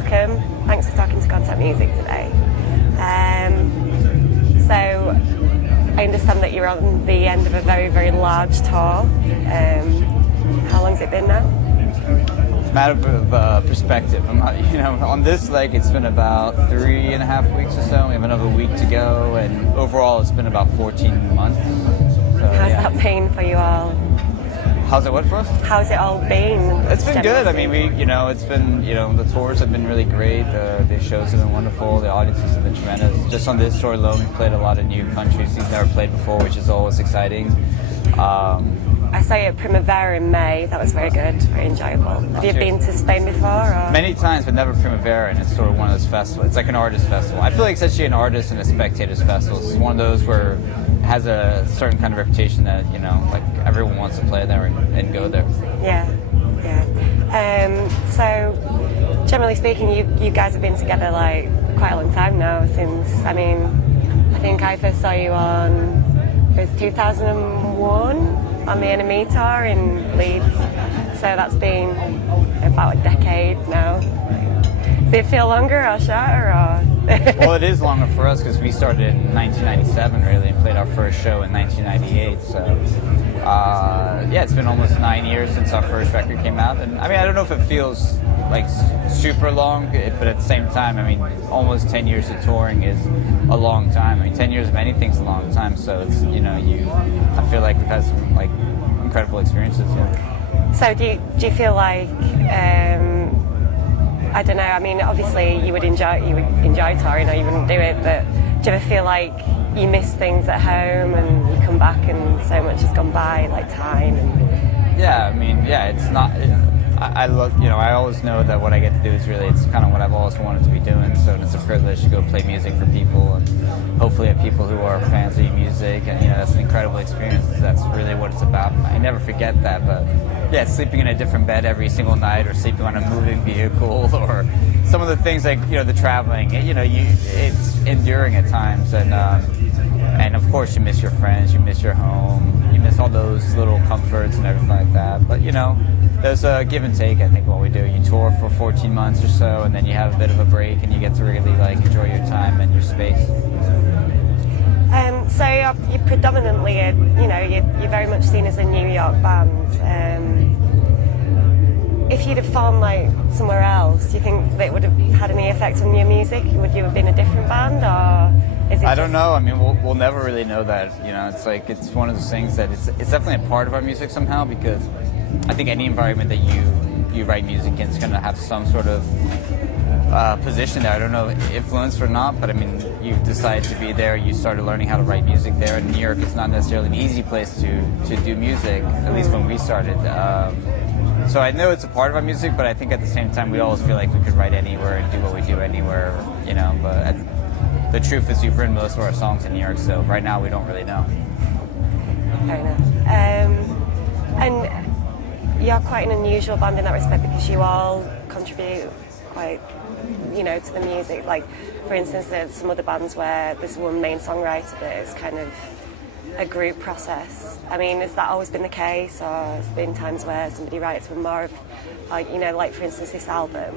welcome. Thanks for talking to Contactmusic today. So I understand that you're on the end of a very, very large tour. How long's it been now? Matter of perspective. I'm not, on this leg it's been about 3.5 weeks or so. We have another week to go, and overall it's been about 14 months. So, how's that been for you all? How's it what for us? How's it all been? It's been good. I mean, it's been, the tours have been really great. The shows have been wonderful. The audiences have been tremendous. Just on this tour alone, we've played a lot of new countries we've never played before, which is always exciting. I saw you at Primavera in May. That was very good, very enjoyable. Have you been to Spain before? Or? Many times, but never Primavera, and it's sort of one of those festivals. It's like an artist festival. I feel like it's actually an artist and a spectators festival. It's one of those where it has a certain kind of reputation that, like everyone wants to play there and go there. Yeah. So, generally speaking, you guys have been together like quite a long time now. Since, I think I first saw you on, it was 2001. On the Enemy tour in Leeds, so that's been about a decade now. Does it feel longer or shorter? Or? Well, it is longer for us because we started in 1997 really and played our first show in 1998. So it's been almost 9 years since our first record came out, and I don't know if it feels like super long, but at the same time, almost 10 years of touring is a long time. 10 years of anything's a long time, so it's, I feel like we've had some incredible experiences. Yeah. So do you feel like, I don't know, obviously you would enjoy touring or you wouldn't do it, but do you ever feel like you miss things at home and you come back and so much has gone by, like time? It's not... I love, I always know that what I get to do is really, it's kind of what I've always wanted to be doing, so it's a privilege to go play music for people and hopefully have people who are fans of your music, and that's an incredible experience. That's really what it's about. I never forget that, but yeah, sleeping in a different bed every single night or sleeping on a moving vehicle or some of the things like, the traveling, it's enduring at times, and of course you miss your friends, you miss your home, you miss all those little comforts and everything like that, but there's a give and take, I think, what we do. You tour for 14 months or so, and then you have a bit of a break, and you get to really enjoy your time and your space. So you're predominantly, you're very much seen as a New York band. If you'd have formed somewhere else, do you think that would have had any effect on your music? Would you have been a different band, or is it? I don't know. We'll never really know that. It's one of those things that it's definitely a part of our music somehow, because I think any environment that you write music in is going to have some sort of position there. I don't know, influence or not, but you decided to be there, you started learning how to write music there, and New York is not necessarily an easy place to do music, at least when we started. So I know it's a part of our music, but I think at the same time we always feel like we could write anywhere and do what we do anywhere, but the truth is we've written most of our songs in New York, so right now we don't really know. Fair enough. And you're quite an unusual band in that respect because you all contribute quite, to the music. Like, for instance, there's some other bands where there's one main songwriter, but it's kind of a group process. Has that always been the case, or has there been times where somebody writes for more of, like for instance this album?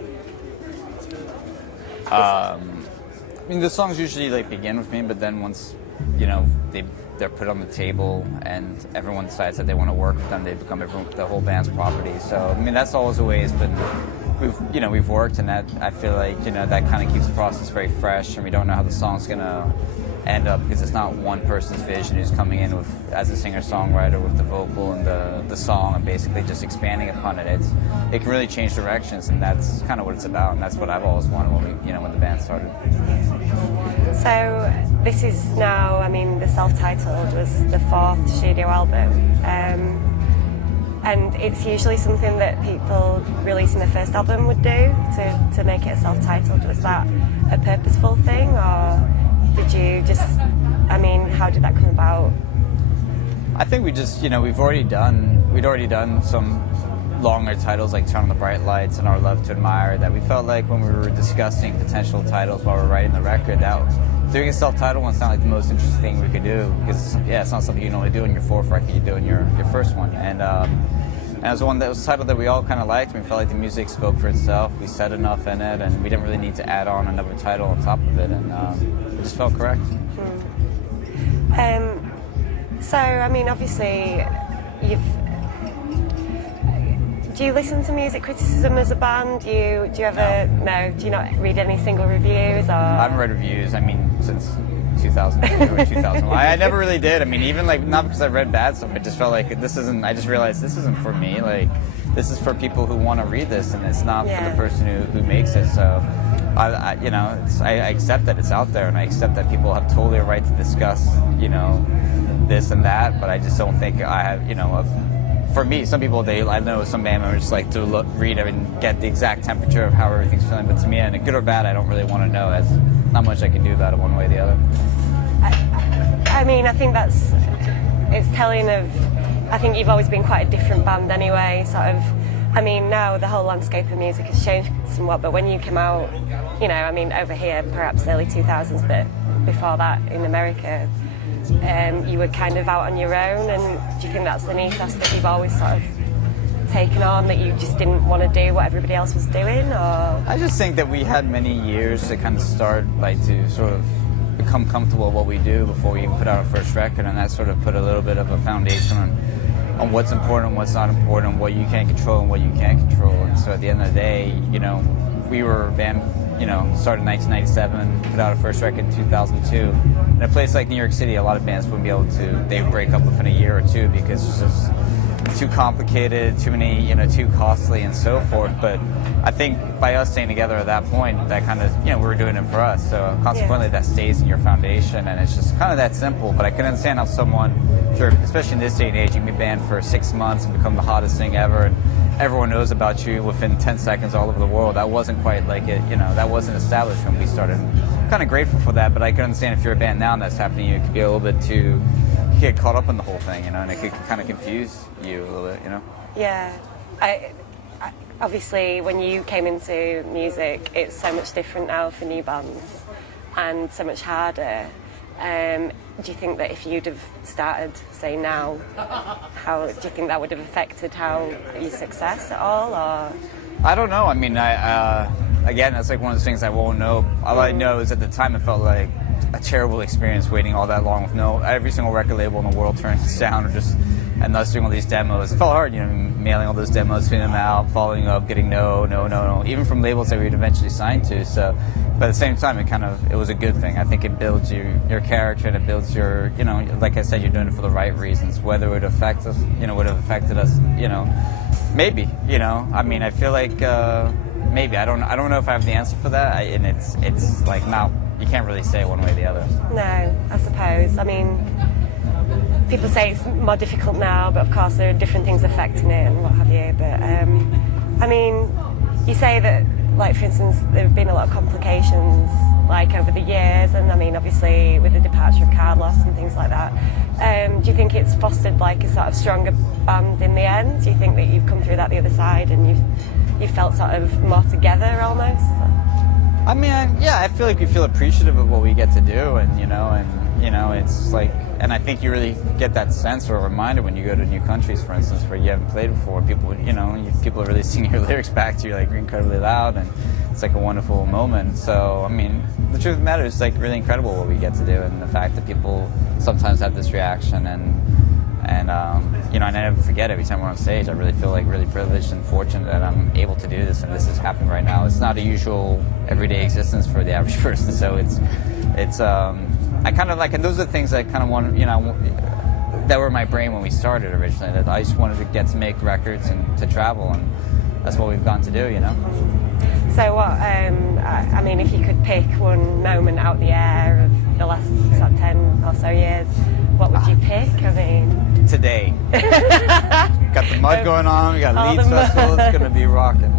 The songs usually begin with me, but then once they're put on the table and everyone decides that they want to work with them, they become the whole band's property. So that's always the way it's been. We've worked, and that I feel like that kind of keeps the process very fresh, and we don't know how the song's gonna end up because it's not one person's vision who's coming in with as a singer-songwriter with the vocal and the song and basically just expanding upon it. It can really change directions, and that's kind of what it's about, and that's what I've always wanted when the band started. So this is now, the self-titled was the 4th studio album, and it's usually something that people releasing their first album would do to make it a self-titled. Was that a purposeful thing, or did you just, how did that come about? I think we just, we'd already done some longer titles like Turn on the Bright Lights and Our Love to Admire, that we felt like when we were discussing potential titles while we were writing the record, that doing a self-titled one's not like the most interesting thing we could do, because it's not something you normally do in your 4th record, you do in your first one. And And it was one that was a title that we all kind of liked. We felt like the music spoke for itself. We said enough in it, and we didn't really need to add on another title on top of it, and it just felt correct. So, I mean, obviously, do you listen to music criticism as a band? Do you ever, no, do you not read any single reviews? Or? I haven't read reviews, I mean, since 2002 or 2001. I never really did. I mean, even like, not because I read bad stuff, I just felt like I just realized this isn't for me. Like, this is for people who want to read this, and it's not for the person who makes it. So, I accept that it's out there, and I accept that people have totally a right to discuss, this and that, but I just don't think I have, for me, some people, I know some band members like to read and get the exact temperature of how everything's feeling, but to me, and good or bad, I don't really want to know. There's not much I can do about it one way or the other. I mean, I think it's telling of, I think you've always been quite a different band anyway, sort of. I mean, now the whole landscape of music has changed somewhat, but when you came out, I mean, over here, perhaps early 2000s, but before that in America, you were kind of out on your own, and do you think that's an ethos that you've always sort of taken on, that you just didn't want to do what everybody else was doing, or? I just think that we had many years to kind of start, to sort of become comfortable with what we do before we even put out our first record, and that sort of put a little bit of a foundation on what's important and what's not important, what you can control and what you can't control. And so at the end of the day, we were a band, started in 1997, put out our first record in 2002. In a place like New York City, a lot of bands wouldn't be able to, they would break up within a year or two because it's just too complicated, too many, too costly and so forth. But I think by us staying together at that point, that kind of, we were doing it for us. So consequently, that stays in your foundation, and it's just kind of that simple. But I can understand how someone, especially in this day and age, you can be banned for 6 months and become the hottest thing ever, and everyone knows about you within 10 seconds all over the world. That wasn't quite like it, that wasn't established when we started. I'm kind of grateful for that, but I can understand if you're a band now and that's happening, it could be a little bit too, you get caught up in the whole thing, and it could kind of confuse you a little bit, Yeah. Obviously, when you came into music, it's so much different now for new bands and so much harder. Do you think that if you'd have started, say now, how do you think that would have affected your success at all? Or? I don't know. I mean, again, that's like one of those things I won't know. All I know is at the time it felt like a terrible experience waiting all that long with every single record label in the world turning us down, and us doing all these demos. It felt hard, mailing all those demos, filling them out, following up, getting no, even from labels that we'd eventually signed to. So, but at the same time, it was a good thing. I think it builds your character, and it builds your, like I said, you're doing it for the right reasons. Whether it would affect us, would have affected us, maybe, I mean, I feel like maybe. I don't know if I have the answer for that, and it's like not, you can't really say one way or the other. No, I suppose. I mean, people say it's more difficult now, but of course there are different things affecting it and what have you. But I mean, you say that, like, for instance, there have been a lot of complications, like, over the years, and I mean, obviously with the departure of Carlos and things like that. Do you think it's fostered like a sort of stronger band in the end? Do you think that you've come through that the other side and you've felt sort of more together almost? I mean, I feel like we feel appreciative of what we get to do, and it's like, and I think you really get that sense or a reminder when you go to new countries, for instance, where you haven't played before. People, people are really singing your lyrics back to you like incredibly loud, and it's like a wonderful moment. So, I mean, the truth of the matter is, like, really incredible what we get to do, and the fact that people sometimes have this reaction, and I never forget every time we're on stage. I really feel like really privileged and fortunate that I'm able to do this, and this is happening right now. It's not a usual everyday existence for the average person, so it's I kind of like, and those are the things I kind of want, that were in my brain when we started originally, that I just wanted to get to make records and to travel, and that's what we've gotten to do, So what, I mean, if you could pick one moment out the air of the last sort of 10 or so years, what would you pick? I mean, today. Got the mud going on, we got Leeds Festival, it's going to be rocking.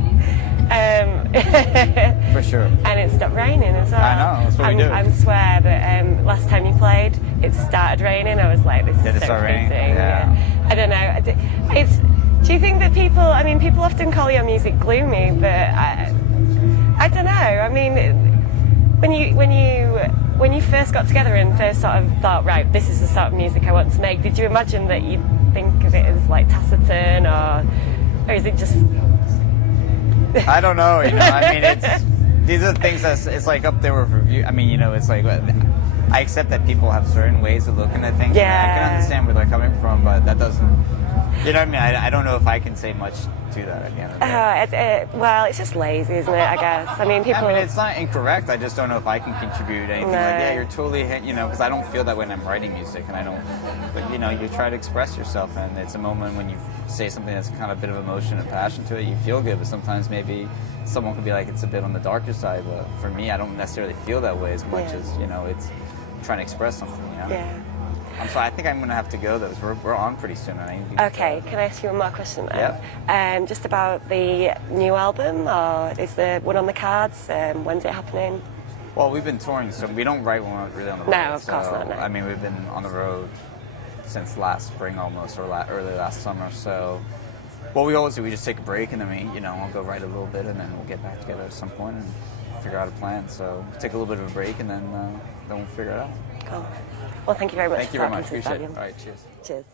For sure. And it stopped raining as well. I know, that's what we do. I swear that last time you played, it started raining. I was like, this is so fitting. Yeah. I don't know. Do you think that people often call your music gloomy, but I don't know. I mean, when you first got together and first sort of thought, right, this is the sort of music I want to make, did you imagine that you'd think of it as like taciturn, or Or is it just... I don't know. I mean, these are the things it's like up there with review. I mean, it's like I accept that people have certain ways of looking at things. Yeah. I can understand where they're coming from, but that doesn't. You know what I mean? I don't know if I can say much to that at the end of the day. Well, it's just lazy, isn't it, I guess? I mean, people... I mean, it's not incorrect. I just don't know if I can contribute anything. No. Like, yeah, you're totally, because I don't feel that when I'm writing music, and I don't, but, you try to express yourself, and it's a moment when you say something that's kind of a bit of emotion and passion to it, you feel good, but sometimes maybe someone could be like, it's a bit on the darker side, but for me, I don't necessarily feel that way as much as, it's trying to express something, Yeah. I'm sorry, I think I'm going to have to go, though, because we're on pretty soon. Okay, can I ask you one more question then? Yeah. Just about the new album, or is the one on the cards? When's it happening? Well, we've been touring, so we don't write when we're really on the road. No, of course not, no. I mean, we've been on the road since last spring almost, or early last summer, so... What we always do, we just take a break, and then we'll go write a little bit, and then we'll get back together at some point and figure out a plan. So take a little bit of a break, and then we'll figure it out. Cool. Well, thank you very much. Thank you very much. Appreciate it. All right, cheers. Cheers.